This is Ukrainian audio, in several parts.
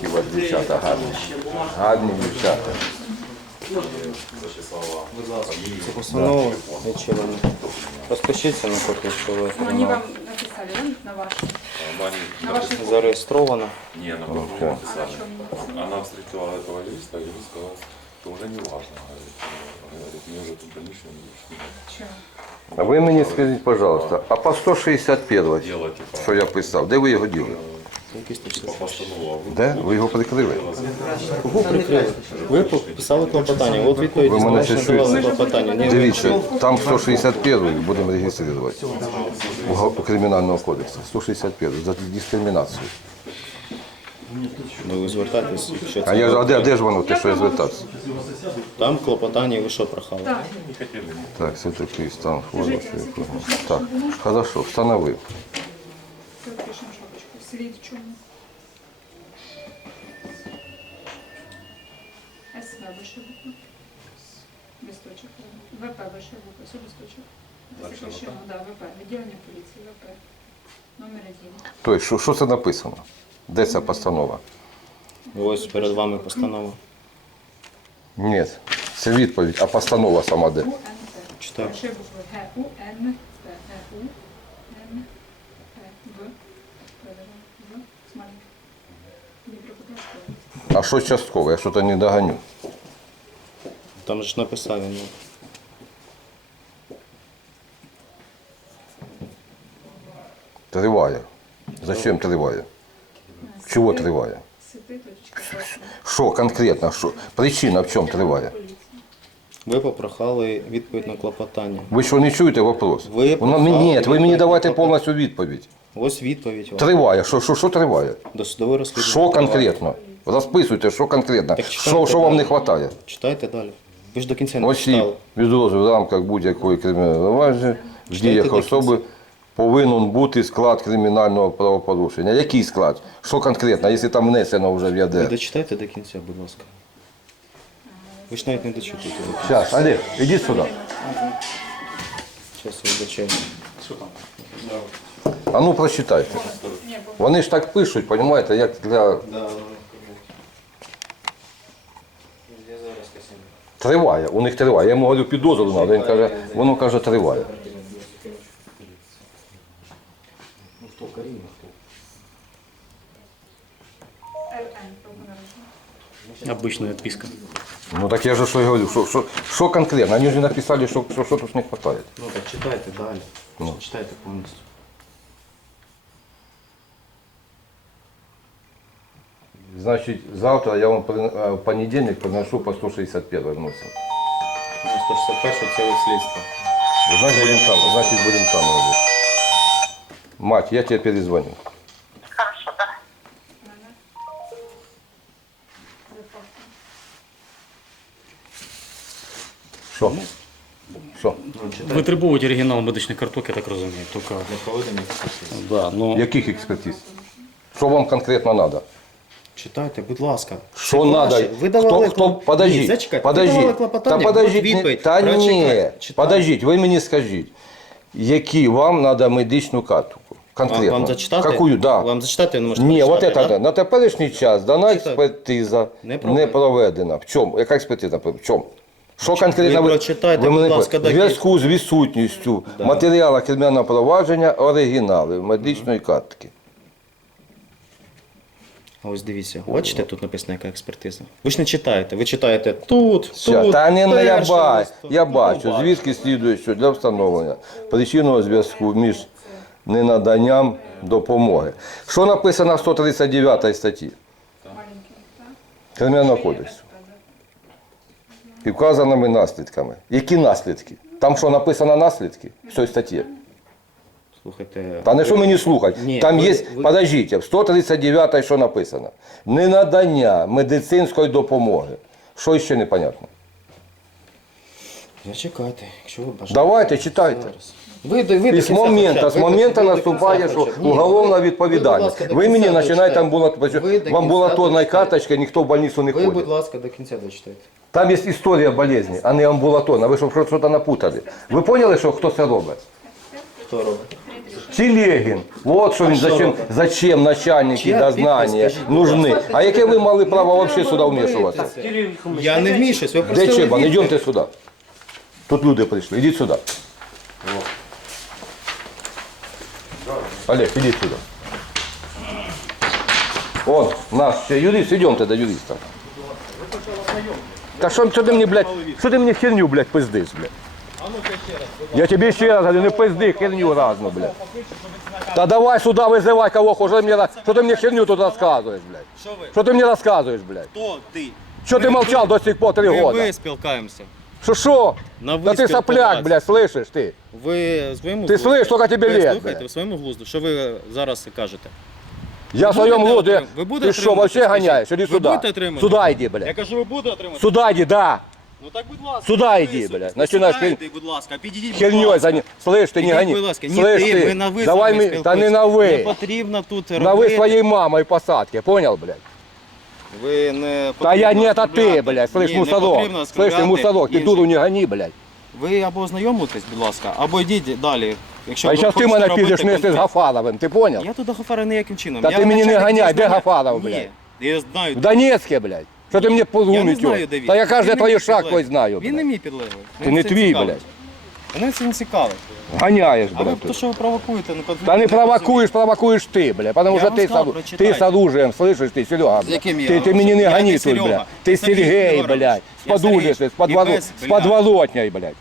Ті у вас дівчата гарні. Гарні дівчата. Це постанова відчинена. Розпишіться на копію, що ви Они отримали. вам написали, да, на ваш? На вашей Зареєстровано. Не, она Ага. не написала. Она встретила этого юриста, и юрист сказал, что уже не важно. Говорит, э, говорит, мне уже тут дальнейшее не нужно. Чё? А ви мені скажіть, пожалуйста, а по 161, Дело типа, що я писав, де ви його діли? Де? Ви його прикрили? Кого прикрили? Ви писали клопотання. От відповідь Ви мене ще надавали клопотання. Ні, Дивіться, там 161 будемо реєструвати у га- у Кримінального кодексу. 161 за дискримінацію. Ну, ви звертайтесь, якщо А я ж, а де, де ж воно, те, що я звертався? там клопотання, і ви що прохали? Так, такий стан хворого. Так, хорошо, встановив. ВП листочок. Дальше да, ВП. Відділення поліції, ВП. Номер один. Тобто, що, що це написано? Де ця постанова? Ось перед вами постанова. Ні, це відповідь, а постанова сама де? Читаю. Перші букви Г, У, Н, П, Г, У, Н, В, В, Смоленськ. Дніпропетровська область. А що частково? Я щось не доганю. Там же ж написали. Ну. Триває. Зачем триває? Чого триває? Що конкретно? Що? Причина в чому триває? Ви попрохали відповідь на клопотання. Ви що не чуєте вопрос? Ви Воно, прохали ні, ви мені відповідь давайте на повністю відповідь. Ось відповідь вам. Триває. Що, що, що триває? Досудове розслідування. Що конкретно? Розписуйте, що конкретно. Так Що, читайте що вам не далі. вистачає? Читайте далі. Ви ж до кінця не Осіб читали. в рамках будь-якої кримінальної провадження в Читайте діях до кінця. особи повинен бути склад кримінального правопорушення. Який склад? Що конкретно, якщо там внесено вже в Ви ЯДР? дочитайте до кінця, будь ласка. Ви ж навіть не дочитуєте. Зараз, Олег, іди сюди. Зараз я. А ну прочитайте. Вони ж так пишуть, розумієте, як для. Триває, у них триває. Я йому говорю, підозру треба, він каже, воно каже, триває. РН, року народження. Обична відписка. Ну так я же що й говорю, що, що, що конкретно? Вони ж не написали, що, що, що тут не вистачає. Ну так читайте далі. Ну. Читайте повністю. Значить, завтра я вам при- е, в понедільник приношу по 161 вносив. Ну, 161 це від слідства. Значить, будемо там, значить, будемо там робити. Мать, я тебе перезвоню. Що? Що? Витребовують оригінал медичної карток, я так розумію. Тільки, Для проведення експертизи. да, ну, Яких експертиз? Що вам конкретно треба? Читайте, будь ласка. Що Це надо? ваше. Ви давали Хто, хто, клоп- подождіть, Ні, зачекайте. подожіть. Ви давали Та не- та ні, Прочитайте, читайте. подожіть, ви мені скажіть, які вам треба медичну картку? Конкретно. Вам, вам зачитати? Какую? Да. Вам зачитати ви не можете Ні, от прочитати, это, да? на теперішній час дана Читайте. експертиза Не не проведена. проведена. В чому? Яка експертиза? В чому? Що конкретно ви прочитайте, будь мене ласка, в такі- зв'язку з відсутністю матеріалу кримінального провадження оригінали медичної картки. А ось дивіться, бачите, тут написано, яка експертиза. Ви ж не читаєте, ви читаєте тут, Все, тут, та не ну, я лист. я Ну, бачу, звідки слідує, що для встановлення причинного зв'язку між ненаданням допомоги. Що написано в 139 статті? Кримінального кодексу? І вказаними наслідками. Які наслідки? Там що написано наслідки в цій статті? Слухайте, Та не що мені слухати? Ні, Там ви- є, ви- подождіть, в 139 що написано? Ненадання медицинської допомоги. Що ще непонятно? Зачекайте, якщо ви бажаєте. Давайте, читайте. Зараз. Ви, ви, ви І з кінця моменту, з моменту наступає, що. Ні, уголовна ви- відповідальність. будь ласка, Ви мені починаєте там дочитайте. була Ви до в амбулаторній карточці, ніхто в больницю не Ви, будь ласка, до кінця дочитайте. Там є історія болезні, а не амбулаторна. Ви що щось напутали. Ви поняли, що хто це робить? Хто робить? Телегин. Вот что він, зачем, зачем начальники Чия дознання підпис, скажіть, будь нужны. А яке ви мали право вообще сюди вмішуватися? Я не вмішусь, ви Де просили Чебан? Йдемте сюди. Тут люди прийшли. Ідіть сюди. Олег, ідіть сюди. Он, наш ще юрист, йдемте до юриста. Та що, що ти мені, блядь, що ти мені херню, блядь, пиздиш, блядь? Я тебе ще раз говорю, не пизди херню разну, блядь. Та давай сюди визивай кого хочеш, що ти мені, що ти мені херню тут розказуєш, блядь? Що ви? Що ти мені розказуєш, блядь? Хто ти? Що ти мовчав до сих пор три Ви, года? ви спілкаємося. Що що? На ви Да ты сопляк, спілкуватися. блядь, слышишь ты? Ви своєму Ти слиш, скільки тебе ви лет, слухайте, блядь? в своєму глузду. Що ви зараз кажете? Я в своем будете лоде. отрим- ви будете Ты что, отримувати, вообще скажіть? гоняешь? Иди Ви сюда. будете отримувати? Сюда иди, Я блядь. кажу, ви будете отримати? Сюда иди, да. Ну так, будь ласка. Сюда йди, підписуйтесь. блядь. Ну, Начинаєш сюди хер- йди, будь ласка, підійдіть, будь Херней ласка. за Слышь, ты не Ідіть, гони. будь ласка. Ні, Слышь ти, ми ты, на ви з давай вами мы, да не спілкуємося. на Не вы. потрібно тут На вы робити. своей мамой посадке, понял, блядь? Ви не Да я потрібно нет, а ты, оскорбляти. блядь, слышь, Ні, не мусорок. потрібно Слышь, оскорбляти ты мусорок, ты інших. дуру не гони, блядь. Ви або ознайомитесь, будь ласка, або йдіть далі. Якщо А ви сейчас ты хочете мене робити підеш вместе з контент. Гафаровым, ты понял? Я туди Гафара ніяким чином. Та Я ти мені не начальник ганяй, де дізнання. Гафаров, Ні, блядь? Я знаю. В Донецке, блядь. Что ты мне Я не полгумить? знаю, де він. Да я каждый Він твой мій шаг підлеглий. твой знаю, Він не блядь. мій підлеглий. Ти Мене не це твій, цікавить. блядь. Мене це не цікавить. Гоняешь, А ви блядь. то, тут. що ви провокуєте, не Да не провокуешь, провокуешь ты, бля, потому Я что вам ты, сказал, с, прочитайте. ты с оружием, слышишь ты, Серега, бля. яким я ты, ты меня не оружием? Я гони не тут, Серега. бля. Ты Я Сергій Сергей, Егорович. блядь, с Я подулицей, Сергій. с, подвол... І без, с блядь. подволотней, блядь.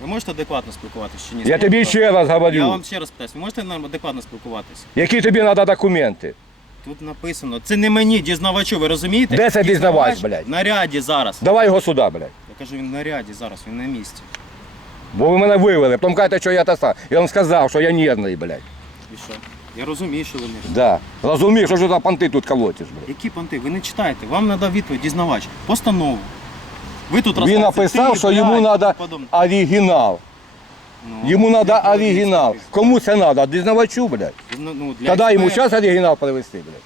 Ви можете адекватно спілкуватися чи ні? Я тобі ще раз Я говорю, вам ще раз питаю, ви можете нормально адекватно спілкуватися? які тобі треба документи? Тут написано, це не мені, дізнавачу, ви розумієте? Де це дізнавач, блядь? В наряді зараз. Давай його сюди, блядь. Я кажу, він в наряді зараз, він на місці. Бо ви мене вивели, потім кажете, що я та сам. Я вам сказав, що я нервний, блядь. І що? Я розумію, що ви не Да. Розумієш, що ж за понти тут колотиш, блядь. Які понти? Ви не читаєте. Вам надав відповідь дізнавач. Постанову. Ви тут Він розказуєте, написав, ти, що йому блядь, треба подобне. оригінал. Ну, Йому треба оригінал. Кому це треба? Дізнавачу, блядь. Ну, ну, для Тоді йому експерта. зараз оригінал привезти, блядь.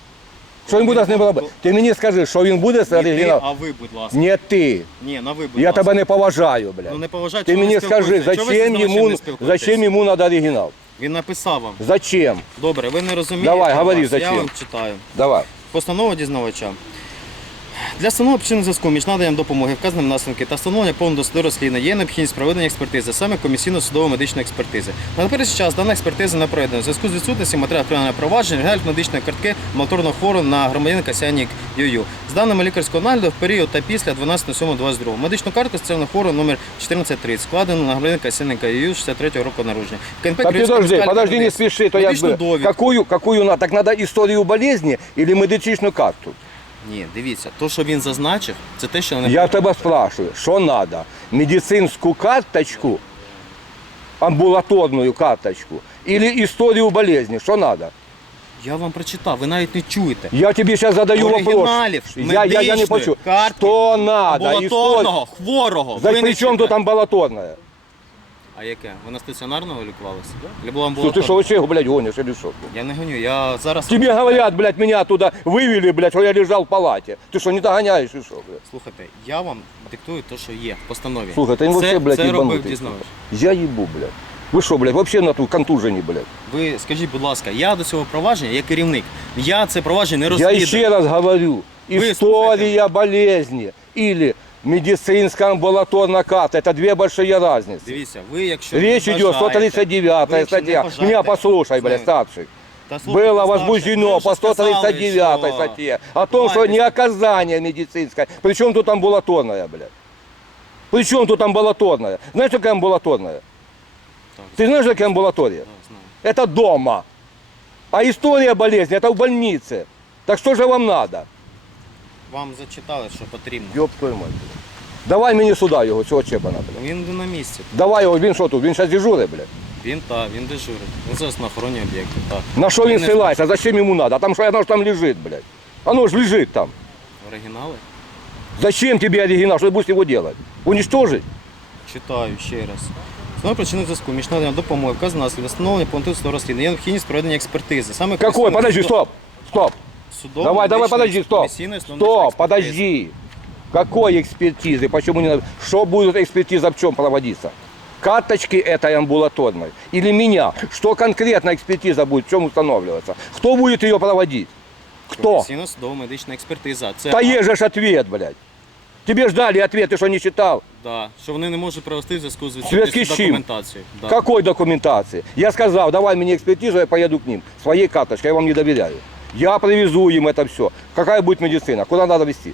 Що він буде з ним робити? Ти мені скажи, що він буде з Не ти, оригіналом? а ви, будь ласка. Не ти. Ні, на ви, будь Я ласка. тебе не поважаю, блядь. Ну не поважайте, Ти ви мені скажи, спілкуєтеся. Чого ви з зачем йому, не спілкуєтесь? зачем йому треба оригінал? Він написав вам. Зачем? Добре, ви не розумієте. Давай, говори, вас. Я зачем. вам читаю. Давай. Постанова дізнавача. Для встановлення причин зв'язку між наданням допомоги, вказаним наслідки та встановлення повного розслідування є необхідність проведення експертизи, саме комісійно-судово-медичної експертизи. На теперішній час дана експертиза не проведена. У зв'язку з відсутністю матеріалів кримінального провадження реальної медичної картки амбулаторного хвору на громадянина Касянік Юю. З даними лікарського нагляду в період та після 12.07.22. Медичну картку соціального хвору номер 1430 складено на громадянина Касяника Юю 63 року народження. КНП Так подожди, подожди, не спеши, то я Медичну бы... Какую, какую? Так надо историю болезни или медичную карту? Ні, дивіться, то, що він зазначив, це те, що не Я тебя спрашиваю, что надо? Медицинскую карточку, амбулаторную карточку или историю болезни? Что надо? Я вам прочитав, ви навіть не чуєте. Я тебе сейчас задаю вопрос. Оригіналів Я, я, я не медичної почу. картки надо? История... Амбулаторного, хворого. За ви не при чем тут читаєте. амбулаторная? А яке? Ви на стаціонарного лікувалися? Чи була Что ты амбулаторна? что вообще, блядь, гонишь или что? Я не гоню, я зараз... Тебе говорят, блядь, меня оттуда вывели, блядь, что я лежал в палате. Ты что, не догоняешь и что, блядь? Слухайте, я вам диктую те, що є в постанові. Слухай, ты це, вообще, блядь, це робив ебанутый. дізнавач. Я ебу, блядь. Вы что, блядь, вообще на ту контужені, блядь? Ви скажіть, будь ласка, я до цього провадження, я керівник, я це провадження не Я розслідую. еще раз говорю, Вы история болезни или медицинская амбулаторная карта, это две большие разницы. Дивіться, ви якщо Речь не идет, бажаєте, 139 ви якщо не статья. бажаєте, Меня послушай, блядь, знаєте, старший. та слухайте, Было старший, возбуждено ви по вже сказали, 139 що- статье о том, что Давайте. не оказание медицинское. Причем тут амбулаторная, блядь? Причем тут амбулаторная? Знаешь, что такое амбулаторная? Так. Ты знаешь, что такое амбулатория? Да, знаю. Это дома. А история болезни это в больнице. Так что же вам надо? Вам зачитали, що потрібно. Ёб твою мать. блядь. Давай мені сюди його, цього чепана, блядь. Він на місці. Давай його, він що тут, він зараз дежурить, блядь. Він та, він дежурить. Він зараз на охороні об'єкту. Так. На що він не ссилається, зачем йому надо? А там що, оно ж там лежить, блядь. Оно ж лежит там. Оригінали? Зачем тебе оригинал? Что ты будешь его делать? Уничтожить? Читаю ще раз. Знову причини зв'язку між наданням допомоги вказано наслідок встановлення понтивства розслідування. Є необхідність проведення експертизи. Саме Какой? комісійно- Подожди, стоп. Стоп. судово- Давай, давай, медичної- подожди, стоп. комісійної судово-медичної Стоп, експертизи. подожди. Какой экспертизы? Почему не надо? Что будет экспертиза в чем проводиться? карточки этой амбулаторной или меня? Что конкретно экспертиза будет, в чем устанавливаться? Кто будет ее проводить? Кто? Професійно судова медична експертиза. Це Да есть же ж ответ, блядь. Тебе ждали ответ, ты что не читал? да, що вони не можуть провести в зв'язку з зв'язку з відсутністю чим? документації. Да. Какой документации? Я сказал, давай мне экспертизу, я поеду к ним. Своей карточкой, я вам не доверяю. Я привезу им это все. Какая будет медицина? Куда надо везти?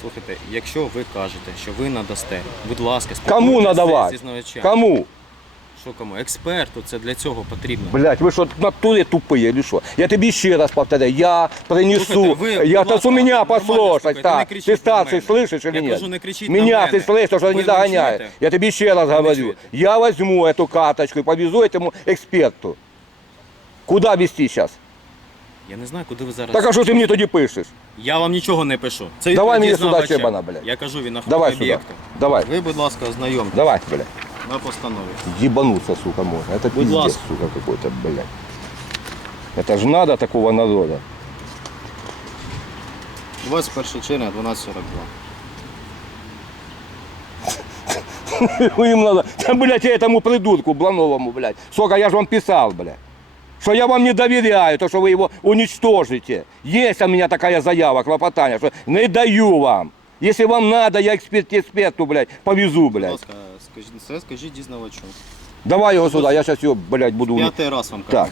Слухайте, якщо ви кажете, що ви надасте, будь ласка, Кому спілкуйтесь надавать? зі знавачем. Кому? Що кому? Експерту, це для цього потрібно. Блять, ви що в натурі тупі, или що? Я тобі ще раз повторяю, я принесу, Слухайте, ви, я будь ласка, то у меня нормально послушать, слухайте, не так. кричіть Ты старший, на мене. слышишь или Я нет? кажу, не кричіть на Меня мене. ты слышишь, что Ви не не догоняет. чуєте? Я тебе еще раз не говорю. чуєте? Я возьму эту карточку и повезу этому эксперту. Куда везти сейчас? Я не знаю, куди ви зараз. Так а що ти мені тоді пишеш? Я вам нічого не пишу. Це Давай відповіді мені сюди знавача. Чебана, блядь. Я кажу, він Давай знаходить сюда. об'єкти. Давай. Ви, будь ласка, ознайомтесь Давай, блядь. на постанові. Ебануться, сука, можно. Это Будь пиздец, ласка. сука, какой-то, блядь. Это ж надо такого народа. 21 червня, 12.42. Им надо, да, блядь, я этому придурку Блановому, блядь. Сука, я же вам писал, блядь. Что я вам не доверяю, то, что вы его уничтожите. Есть у меня такая заява, клопотание, что не даю вам. Если вам надо, я эксперт эксперту, блядь, повезу, Будь блядь. ласка, скажіть, це скажіть дізнавачу. Давай его сюда, я сейчас его, блядь, буду... уни- П'ятий раз вам кажу. Так,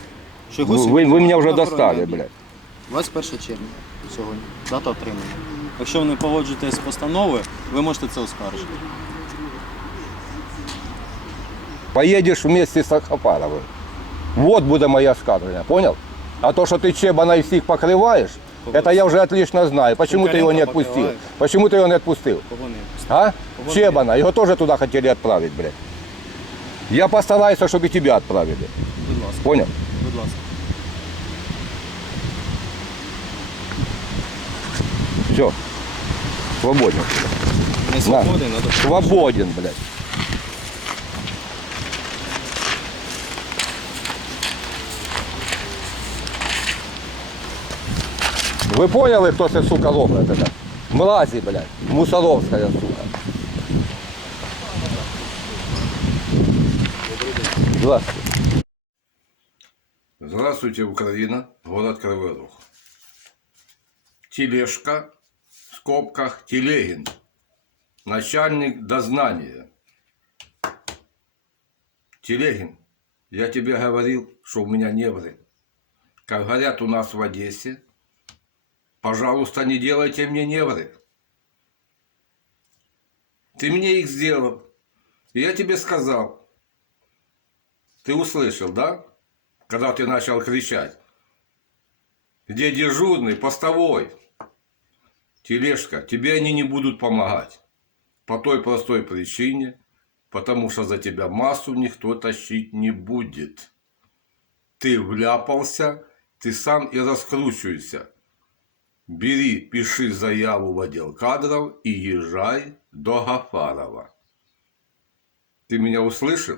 Що його вы, сьогодні вы меня уже на достали, охороні блядь. об'єкт. 21 червня сьогодні. Дата отримання. Якщо ви не погоджуєтесь з постановою, ви можете це оскаржити. Поедешь вместе с Ахапаровым. Вот будет моя скарження, понял? А то, что ты чебана і всіх покриваєш, це я уже отлично знаю. Почему ты его не відпустив? Почему ты его не відпустив? А? Чебана, его тоже туда хотели отправить, блядь. Я постараюсь, чтобы і тебе відправили. Будь ласка. Понял? Будь ласка. Все. Свободен. Не свободен, надо. Свободен, блядь. Ви поняли, хто це, сука, робить? Мразі, блядь. Мусоровська, сука. Здравствуйте. Здравствуйте, Украина, город Кривой Рог. Тележка, в скобках Телегин, начальник дознания. Телегин, я тебе говорил, что у меня невры. Как говорят у нас в Одессе, пожалуйста, не делайте мне невры. Ты мне их сделал. Я тебе сказал. Ты услышал, да? Когда ты начал кричать. Где дежурный, постовой? Тележка, тебе они не будут помогать. По той простой причине, потому что за тебя массу никто тащить не будет. Ты вляпался, ты сам и раскручивайся. Бери, пиши заяву в отдел кадров и езжай до Гафарова. Ты меня услышал?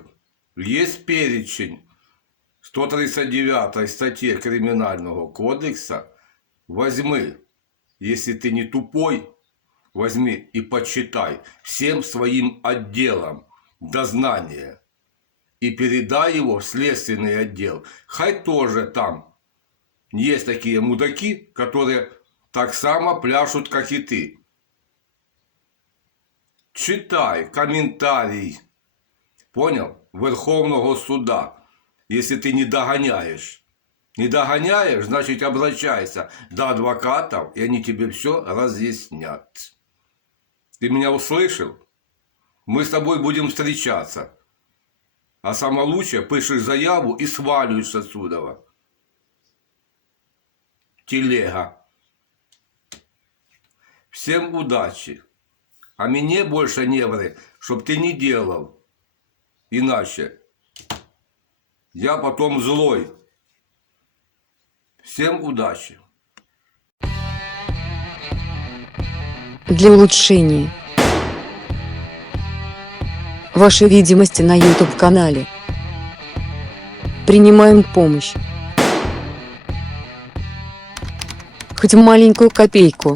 Есть перечень 139 статье Криминального кодекса. Возьми, если ты не тупой, возьми и почитай всем своим отделам дознание и передай его в следственный отдел. Хай тоже там есть такие мудаки, которые так само пляшут, как и ты. Читай комментарий, понял, Верховного суда, если ты не догоняешь. Не догоняешь, значит обращайся до адвокатов, и они тебе все разъяснят. Ты меня услышал? Мы с тобой будем встречаться. А самое лучшее, пишешь заяву и сваливаешь отсюда. Телега. Всем удачи. А мне больше невры, чтоб ты не делал. Иначе я потом злой. Всем удачи. для улучшения вашей видимости на YouTube-канале. Принимаем помощь. Хоть маленькую копейку.